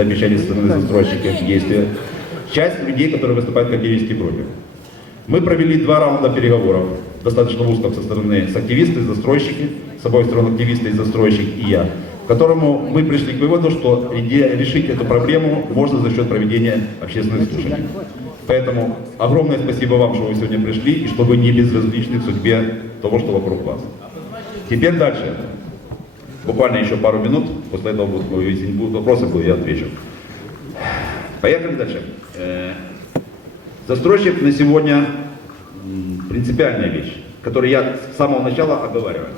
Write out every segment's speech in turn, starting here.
со стороны застройщиков действия, часть людей, которые выступают категорически против. Мы провели два раунда переговоров, достаточно узких со стороны с активисты, застройщики, с обоих сторон активисты и застройщик и я, к которому мы пришли к выводу, что решить эту проблему можно за счет проведения общественных слушаний. Поэтому огромное спасибо вам, что вы сегодня пришли и что вы не безразличны к судьбе того, что вокруг вас. Теперь дальше. Буквально еще пару минут, после этого будут, если будут вопросы, я отвечу. Поехали дальше. Э, Застройщик на сегодня принципиальная вещь, которую я с самого начала оговариваю.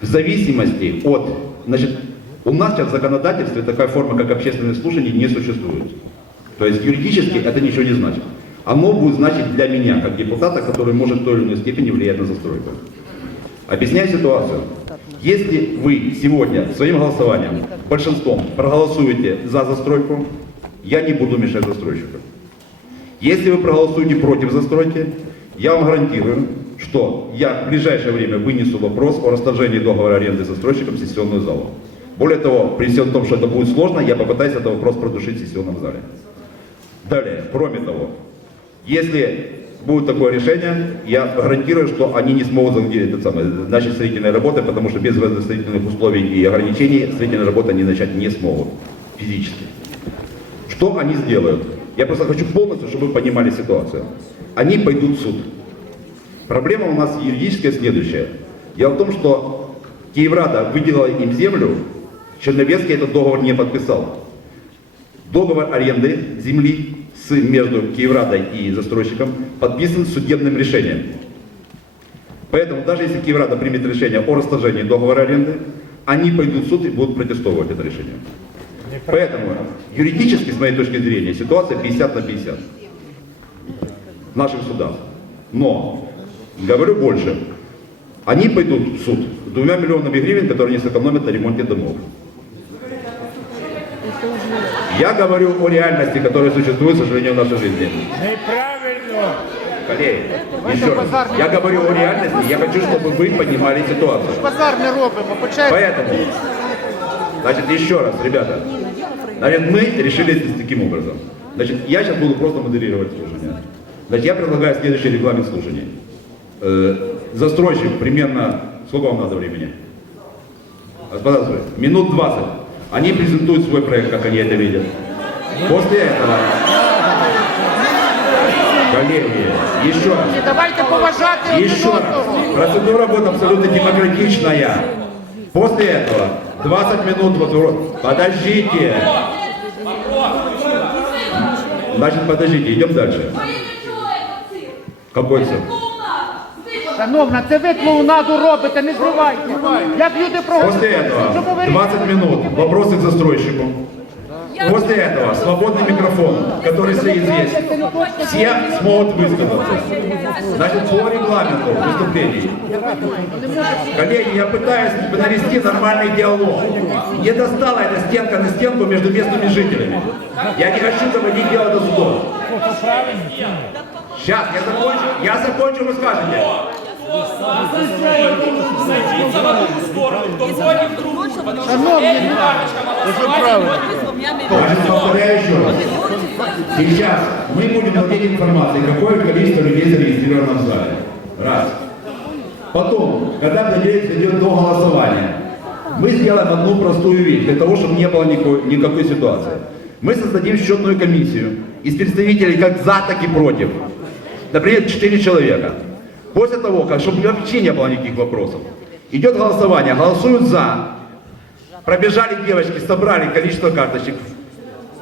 В зависимости от, значит, у нас сейчас в законодательстве такая форма, как общественные слушания, не существует. То есть юридически это ничего не значит. Оно будет значить для меня, как депутата, который может в той или иной степени влиять на застройку. Объясняю ситуацию. Если вы сегодня своим голосованием, большинством проголосуете за застройку, я не буду мешать застройщику. Если вы проголосуете против застройки, я вам гарантирую, что я в ближайшее время вынесу вопрос о расторжении договора аренды с застройщиком в сессионную залу. Более того, при всем том, что это будет сложно, я попытаюсь этот вопрос продушить в сессионном зале. Далее, кроме того, если будет такое решение, я гарантирую, что они не смогут загрузить это самое, начать строительные работы, потому что без строительных условий и ограничений строительные работы они начать не смогут физически. Что они сделают? Я просто хочу полностью, чтобы вы понимали ситуацию. Они пойдут в суд. Проблема у нас юридическая следующая. Дело в том, что Киеврада выделила им землю, Черновецкий этот договор не подписал. Договор аренды земли с, между Киеврадой и застройщиком подписан судебным решением. Поэтому даже если Киеврада примет решение о расторжении договора аренды, они пойдут в суд и будут протестовывать это решение. Поэтому юридически, с моей точки зрения, ситуация 50 на 50 в наших судах. Но, говорю больше, они пойдут в суд с двумя миллионами гривен, которые они сэкономят на ремонте домов. Я говорю о реальности, которая существует, к сожалению, в нашей жизни. Неправильно. Коллеги, еще раз, я говорю о реальности, я хочу, чтобы вы понимали ситуацию. Базар не робимо, почайте. Поэтому, значит, еще раз, ребята, значит, мы решили таким образом. Значит, я сейчас буду просто моделировать слушание. Значит, я предлагаю следующий регламент слушаний. Э, застройщик примерно, сколько вам надо времени? Господа, минут 20. Они презентуют свой проект, как они это видят. После этого, коллеги, еще раз, Давайте поважати один еще раз, процедура будет абсолютно демократичная. После этого 20 минут вопрос. Подождите. Значит, подождите, идем дальше. Какой цирк? Шановна, це ви клоунаду робите, не зривайте. Як люди После проголосують, ви этого вирішуєте? 20 минут вопросы к застройщику. После этого свободный микрофон, который стоит здесь. Все смогут высказаться. Значит, по регламенту выступлений. Коллеги, я пытаюсь навести нормальный диалог. Не достала эта стенка на стенку между местными жителями. Я не хочу доводить дело до судов. Сейчас, я закончу, я закончу, вы скажете. Садиться в одну сторону, кто против в другую. Потому что Шановні, эти карточка голосования Значит, повторяю еще раз. Сейчас мы будем владеть информацией, какое количество людей зарегистрировано в зале. Раз. Потом, когда дойдет идет до голосования, мы сделаем одну простую вещь, для того, чтобы не было никакой, никакой ситуации. Мы создадим счетную комиссию из представителей как за, так и против. Например, 4 человека. После того, как, чтобы вообще не было никаких вопросов, идет голосование, голосуют за, Пробежали девочки, собрали количество карточек.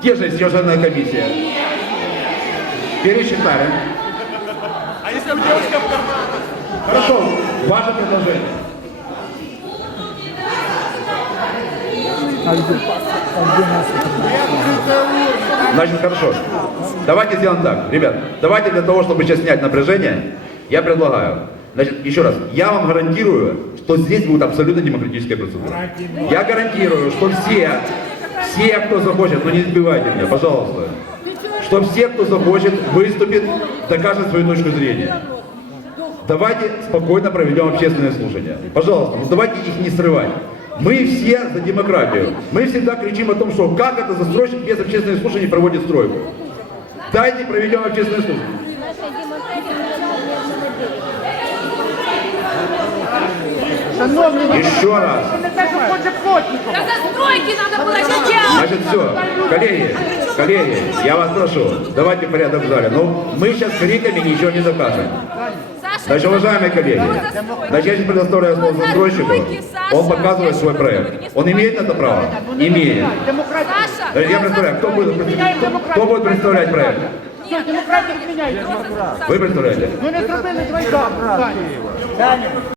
Те же счетная комиссия. Пересчитали. А если у девушка в кармане? Хорошо, ваше предложение. Значит, хорошо. Давайте сделаем так, ребят. Давайте для того, чтобы сейчас снять напряжение, я предлагаю. Значит, еще раз, я вам гарантирую, что здесь будет абсолютно демократическая процедура. Я гарантирую, что все, все, кто захочет, но не сбивайте меня, пожалуйста, что все, кто захочет, выступит, докажет свою точку зрения. Давайте спокойно проведем общественное слушание. Пожалуйста, ну давайте их не срывать. Мы все за демократию. Мы всегда кричим о том, что как это застройщик без общественных слушаний проводит стройку. Дайте проведем общественные слушания. Еще раз. не те, що хоче плотником. Да застройки надо было сейчас! Значит, все. Коллеги, коллеги, я вас прошу, давайте порядок в зале. Ну, мы сейчас криками ничего не докажем. Саша, Значит, уважаемые коллеги, значит, я сейчас предоставляю слово застройщику. Он показывает свой проект. Он имеет на это право? Имеет. Демократія. Саша, Значит, Я представляю, кто будет, кто, кто будет представлять проект? Все, демократія відміняється. Вы представляете? Ви не зробили два Таня.